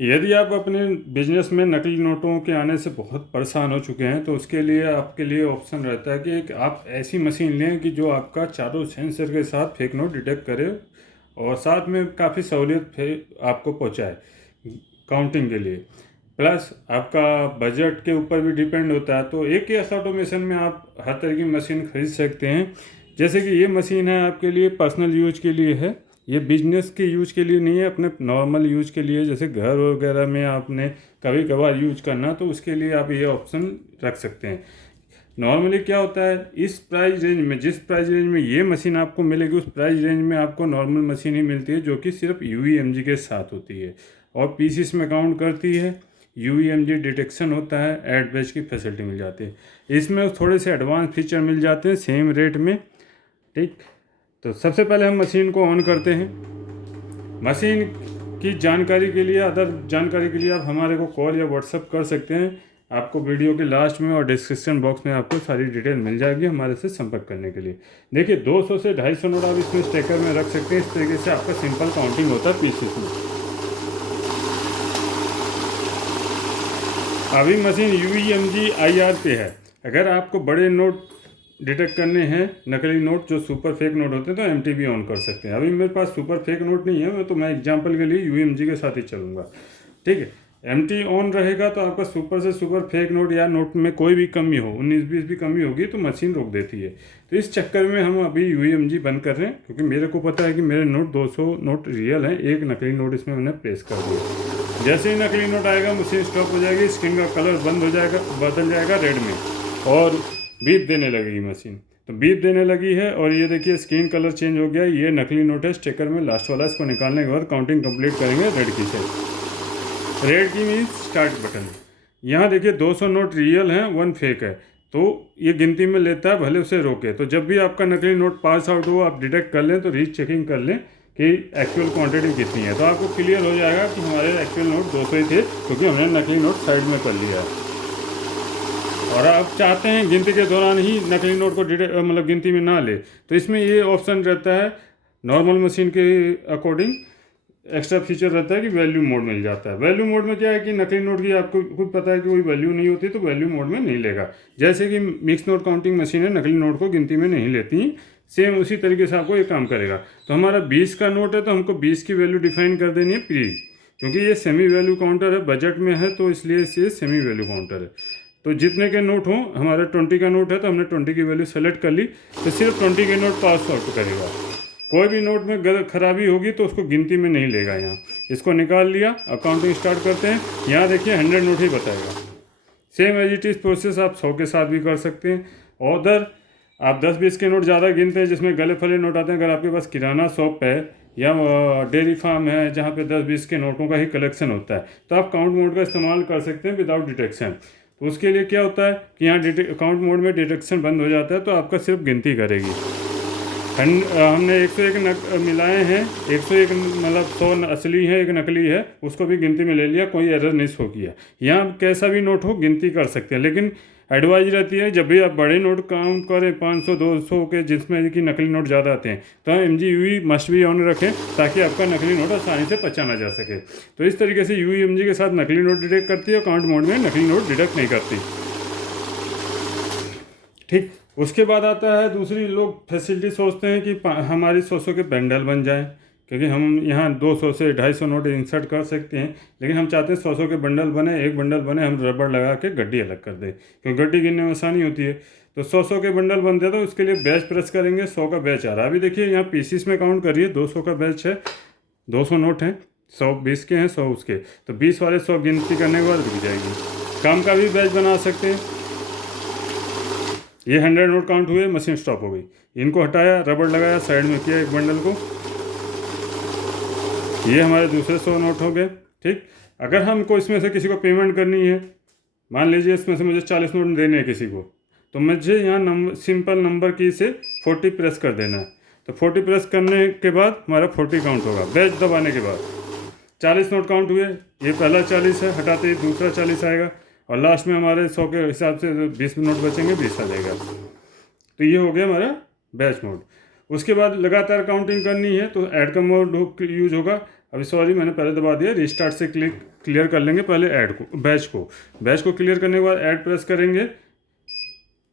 यदि आप अपने बिजनेस में नकली नोटों के आने से बहुत परेशान हो चुके हैं तो उसके लिए आपके लिए ऑप्शन रहता है कि एक आप ऐसी मशीन लें कि जो आपका चारों सेंसर के साथ फेक नोट डिटेक्ट करे और साथ में काफ़ी सहूलियत आपको पहुंचाए काउंटिंग के लिए। प्लस आपका बजट के ऊपर भी डिपेंड होता है, तो एक ही ऐसा ऑटोमेशन में आप हर तरह की मशीन खरीद सकते हैं। जैसे कि ये मशीन है आपके लिए पर्सनल यूज के लिए है, ये बिजनेस के यूज के लिए नहीं है, अपने नॉर्मल यूज के लिए, जैसे घर वगैरह में आपने कभी कभार यूज करना तो उसके लिए आप ये ऑप्शन रख सकते हैं। नॉर्मली क्या होता है, इस प्राइस रेंज में, जिस प्राइस रेंज में ये मशीन आपको मिलेगी उस प्राइस रेंज में आपको नॉर्मल मशीन ही मिलती है जो कि सिर्फ UEMG के साथ होती है और पीसीस में काउंट करती है। UEMG डिटेक्शन होता है, एड बैच की फैसिलिटी मिल जाती है। इसमें थोड़े से एडवांस फीचर मिल जाते हैं सेम रेट में। ठीक, तो सबसे पहले हम मशीन को ऑन करते हैं। मशीन की जानकारी के लिए, अदर जानकारी के लिए आप हमारे को कॉल या व्हाट्सअप कर सकते हैं। आपको वीडियो के लास्ट में और डिस्क्रिप्शन बॉक्स में आपको सारी डिटेल मिल जाएगी हमारे से संपर्क करने के लिए। देखिए 200 से 250 नोट आप इसमें स्टेकर में रख सकते हैं। इस तरीके से आपका सिंपल काउंटिंग होता है पीसेस में। अभी मशीन UEMG IR पे है। अगर आपको बड़े नोट डिटेक्ट करने हैं, नकली नोट जो सुपर फेक नोट होते हैं, तो MT भी ऑन कर सकते हैं। अभी मेरे पास सुपर फेक नोट नहीं है, तो मैं एग्जांपल के लिए UEMG के साथ ही चलूँगा। ठीक है, MT ऑन रहेगा तो आपका सुपर से सुपर फेक नोट या नोट में कोई भी कमी हो, 19-20 भी कमी होगी तो मशीन रोक देती है। तो इस चक्कर में हम अभी UEMG बंद कर रहे हैं, क्योंकि मेरे को पता है कि मेरे नोट 200 नोट रियल हैं, एक नकली नोट इसमें मैंने प्लेस कर दिया। जैसे ही नकली नोट आएगा मशीन स्टॉप हो जाएगी, स्क्रीन का कलर बंद हो जाएगा, बदल जाएगा रेड में और बीप देने लगेगी मशीन। तो बीप देने लगी है और ये देखिए स्क्रीन कलर चेंज हो गया। ये नकली नोट है स्टिकर में लास्ट वाला, इसको निकालने के बाद काउंटिंग कंप्लीट करेंगे रेड की से। रेड की मीन्स स्टार्ट बटन। यहाँ देखिए 200 नोट रियल हैं, 1 फेक है, तो ये गिनती में लेता है, भले उसे रोके। तो जब भी आपका नकली नोट पास आउट हो आप डिटेक्ट कर लें, तो रीचेकिंग कर लें कि एक्चुअल क्वांटिटी कितनी है, तो आपको क्लियर हो जाएगा कि हमारे एक्चुअल नोट 200 ही थे, क्योंकि हमने नकली नोट साइड में कर लिया है। और आप चाहते हैं गिनती के दौरान ही नकली नोट को मतलब गिनती में ना ले, तो इसमें ये ऑप्शन रहता है। नॉर्मल मशीन के अकॉर्डिंग एक्स्ट्रा फीचर रहता है कि वैल्यू मोड मिल जाता है। वैल्यू मोड में क्या है कि नकली नोट की आपको खुद पता है कि कोई वैल्यू नहीं होती, तो वैल्यू मोड में नहीं लेगा। जैसे कि मिक्स नोट काउंटिंग मशीन है, नकली नोट को गिनती में नहीं लेती, सेम उसी तरीके से आपको ये काम करेगा। तो हमारा 20 का नोट है तो हमको 20 की वैल्यू डिफाइन कर देनी है प्री, क्योंकि ये सेमी वैल्यू काउंटर है, बजट में है, तो इसलिए इसे सेमी वैल्यू काउंटर है। तो जितने के नोट हों, हमारा 20 का नोट है तो हमने 20 की वैल्यू सेलेक्ट कर ली, तो सिर्फ 20 के नोट पास आउट करेगा। कोई भी नोट में गलत खराबी होगी तो उसको गिनती में नहीं लेगा। यहाँ इसको निकाल लिया, अकाउंटिंग स्टार्ट करते हैं। यहाँ देखिए 100 नोट ही बताएगा। Same as it is process आप 100 के साथ भी कर सकते हैं। उधर आप 10-20 के नोट ज़्यादा गिनते हैं जिसमें गले फले नोट आते हैं। अगर आपके पास किराना शॉप है या डेयरी फार्म है जहाँ पे 10-20 के नोटों का ही कलेक्शन होता है, तो आप काउंट मोड का इस्तेमाल कर सकते हैं विदाउट डिटेक्शन। तो उसके लिए क्या होता है कि यहाँ काउंट मोड में डिटेक्शन बंद हो जाता है, तो आपका सिर्फ गिनती करेगी। हमने 101 मिलाए हैं, 101 मतलब 100 असली है, 1 नकली है, उसको भी गिनती में ले लिया, कोई एरर नहीं शो किया। यहाँ कैसा भी नोट हो गिनती कर सकते हैं, लेकिन एडवाइज रहती है जब भी आप बड़े नोट काउंट करें 500-200 के जिसमें कि नकली नोट ज़्यादा आते हैं, तो MG मस्ट भी ऑन रखें ताकि आपका नकली नोट आसानी से पहचाना जा सके। तो इस तरीके से UEMG के साथ नकली नोट डिटेक्ट करती है, काउंट मोड में नकली नोट डिटेक्ट नहीं करती। ठीक, उसके बाद आता है दूसरी, लोग फैसिलिटी सोचते हैं कि हमारी 100 के बंडल बन जाए, क्योंकि हम यहाँ 200 से 250 नोट इंसर्ट कर सकते हैं, लेकिन हम चाहते हैं 100 के बंडल बने, एक बंडल बने हम रबड़ लगा के गड्डी अलग कर दें, क्योंकि गड्डी गिनने में आसानी होती है। तो 100 के बंडल बनते हैं, तो उसके लिए बैच प्रेस करेंगे, 100 का बैच आ रहा है। अभी देखिए यहाँ पीसीस में काउंट करिए, 200 का बैच है, 200 नोट हैं, 100 20 के हैं, 100 उसके, तो 20 वाले 100 गिनती करने के बाद रुक जाएगी। काम का भी बैच बना सकते हैं। ये 100 नोट काउंट हुए, मशीन स्टॉप हो गई, इनको हटाया, रबड़ लगाया, साइड में किया एक बंडल को, ये हमारे दूसरे 100 नोट हो गए। ठीक, अगर हमको इसमें से किसी को पेमेंट करनी है, मान लीजिए इसमें से मुझे 40 नोट देने हैं किसी को, तो मुझे यहाँ सिंपल नंबर की से 40 प्रेस कर देना है। तो 40 प्रेस करने के बाद हमारा 40 काउंट होगा, बैच दबाने के बाद 40 नोट काउंट हुए। ये पहला 40 है, हटाते ही दूसरा 40 आएगा, और लास्ट में हमारे 100 के हिसाब से 20 नोट बचेंगे, 20 आ जाएगा। तो ये हो गया हमारा बैच मोड। उसके बाद लगातार काउंटिंग करनी है तो ऐड का मोड यूज होगा। अभी सॉरी मैंने पहले दबा दिया, रिस्टार्ट से क्लियर कर लेंगे पहले ऐड को, बैच को क्लियर करने के बाद ऐड प्रेस करेंगे,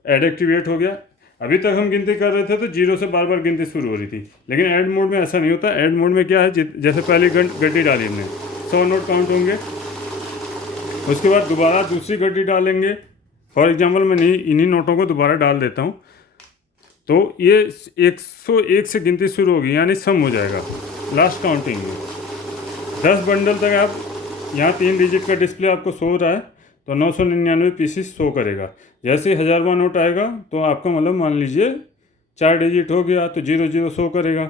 ऐड एक्टिवेट हो गया। अभी तक हम गिनती कर रहे थे तो जीरो से बार बार गिनती शुरू हो रही थी, लेकिन ऐड मोड में ऐसा नहीं होता। ऐड मोड में क्या है, जैसे पहली गड्डी डाली हमने 100 नोट काउंट होंगे, उसके बाद दोबारा दूसरी गड्डी डालेंगे। फॉर एग्जांपल मैं इन्हीं नोटों को दोबारा डाल देता हूँ, तो ये 101 से गिनती शुरू होगी, यानी सम हो जाएगा लास्ट काउंटिंग में। 10 बंडल तक आप यहाँ 3 डिजिट का डिस्प्ले आपको शो हो रहा है, तो 999 पीसीस शो करेगा। जैसे 1000वां नोट आएगा तो आपका मतलब मान लीजिए 4 डिजिट हो गया तो 00 शो करेगा,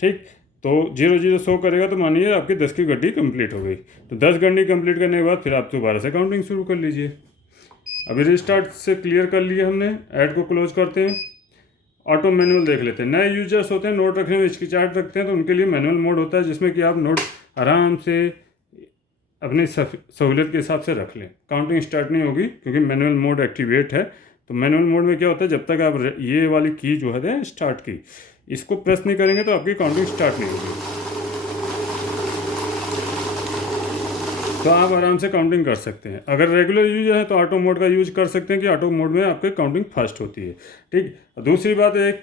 ठीक। तो 00 शो करेगा तो मानिए आपकी 10 की गड्डी कंप्लीट हो गई। तो 10 गड्डी कंप्लीट करने के बाद फिर आप दोबारा से काउंटिंग शुरू कर लीजिए। अभी रिस्टार्ट से क्लियर कर लिया हमने, ऐड को क्लोज करते हैं। ऑटो मैनुअल देख लेते हैं। नए यूजर्स होते हैं, नोट रखने में हिचकिचाहट रखते हैं, तो उनके लिए मैनुअल मोड होता है, जिसमें कि आप नोट आराम से अपनी सहूलियत के हिसाब से रख लें। काउंटिंग स्टार्ट नहीं होगी क्योंकि मैनुअल मोड एक्टिवेट है। तो मैनुअल मोड में क्या होता है, जब तक आप ये वाली की जो है स्टार्ट की, इसको प्रेस नहीं करेंगे तो आपकी काउंटिंग स्टार्ट नहीं होगी। तो आप आराम से काउंटिंग कर सकते हैं। अगर रेगुलर यूज है तो ऑटो मोड का यूज कर सकते हैं कि ऑटो मोड में आपकी काउंटिंग फास्ट होती है, ठीक। दूसरी बात, एक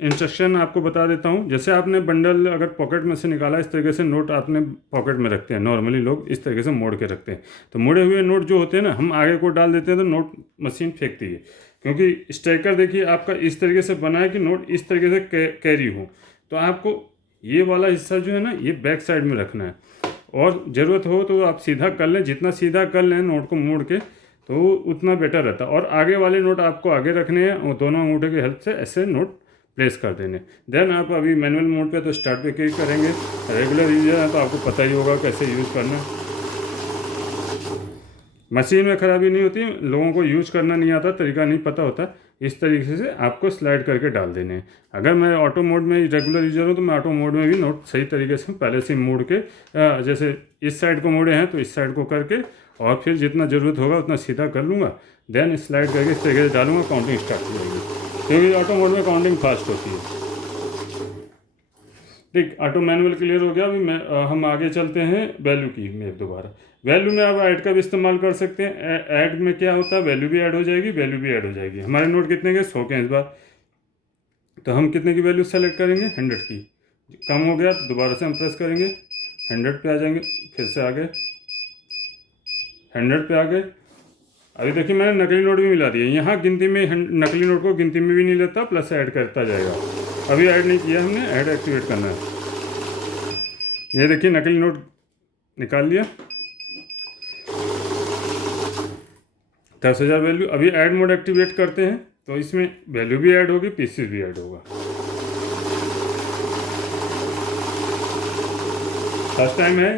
इंस्ट्रक्शन आपको बता देता हूँ। जैसे आपने बंडल अगर पॉकेट में से निकाला, इस तरीके से नोट आपने पॉकेट में रखते हैं, नॉर्मली लोग इस तरीके से मोड़ के रखते हैं। तो मुड़े हुए नोट जो होते हैं ना, हम आगे को डाल देते हैं तो नोट मशीन फेंकती है, क्योंकि स्ट्राइकर देखिए आपका इस तरीके से बना है कि नोट इस तरीके से कैरी हो। तो आपको ये वाला हिस्सा जो है ना, ये बैक साइड में रखना है, और ज़रूरत हो तो आप सीधा कर लें। जितना सीधा कर लें नोट को मोड़ के, तो उतना बेटर रहता है। और आगे वाले नोट आपको आगे रखने हैं और दोनों अंगूठे की हेल्प से ऐसे नोट प्लेस कर देने। देन आप अभी मैनुअल मोड पे तो स्टार्ट पे क्लिक करेंगे। रेगुलर यूजर है तो आपको पता ही होगा कैसे यूज़ करना। मशीन में ख़राबी नहीं होती, लोगों को यूज करना नहीं आता, तरीका नहीं पता होता, इस तरीके से आपको स्लाइड करके डाल देने हैं। अगर मैं ऑटो मोड में रेगुलर यूजर हूँ तो मैं ऑटो मोड में भी नोट सही तरीके से पहले से मोड़ के, जैसे इस साइड को मोड़े हैं तो इस साइड को करके, और फिर जितना ज़रूरत होगा उतना सीधा कर लूँगा। देन स्लाइड करके इस तरीके से डालूंगा, काउंटिंग स्टार्ट हो जाएगी, क्योंकि ऑटो मोड में काउंटिंग फास्ट होती है, ठीक। ऑटो मैनुअल क्लियर हो गया। अभी हम आगे चलते हैं वैल्यू की में। दोबारा वैल्यू में आप ऐड का भी इस्तेमाल कर सकते हैं। ऐड में क्या होता है, वैल्यू भी ऐड हो जाएगी, वैल्यू भी ऐड हो जाएगी। हमारे नोट कितने के 100 के हैं इस बार, तो हम कितने की वैल्यू सेलेक्ट करेंगे, 100 की। कम हो गया तो दोबारा से हम प्रेस करेंगे, 100 पे आ जाएंगे, फिर से आ गए 100 पे आ गए। अभी देखिए मैंने नकली नोट भी मिला दिए। यहाँ गिनती में नकली नोट को गिनती में भी नहीं लेता, प्लस ऐड करता जाएगा। अभी ऐड नहीं किया हमने, ऐड एक्टिवेट करना है। ये देखिए नकली नोट निकाल लिया, 10,000 वैल्यू। अभी ऐड मोड एक्टिवेट करते हैं तो इसमें वैल्यू भी ऐड होगी, पीसेस भी ऐड होगा। फर्स्ट टाइम है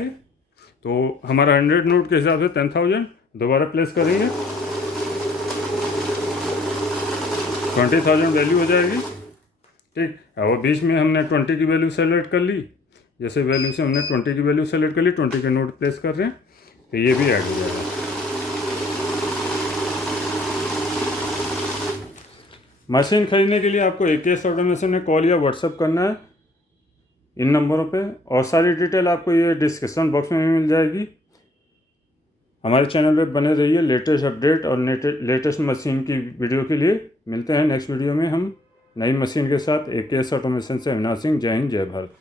तो हमारा 100 नोट के हिसाब से 10,000। दोबारा प्लेस करेंगे, 20,000 वैल्यू हो जाएगी, ठीक। और बीच में हमने 20 की वैल्यू सेलेक्ट कर ली। जैसे वैल्यू से हमने 20 की वैल्यू सेलेक्ट कर ली, 20 के नोट प्लेस कर रहे हैं, तो ये भी ऐड हो जाएगा। मशीन खरीदने के लिए आपको AKS ऑटोमेशन में कॉल या व्हाट्सअप करना है इन नंबरों पे, और सारी डिटेल आपको ये डिस्क्रिप्शन बॉक्स में भी मिल जाएगी। हमारे चैनल पे बने रहिए लेटेस्ट अपडेट और लेटेस्ट मशीन की वीडियो के लिए। मिलते हैं नेक्स्ट वीडियो में हम नई मशीन के साथ। AKS ऑटोमेशन से अविनाश सिंह। जय हिंद, जय भारत।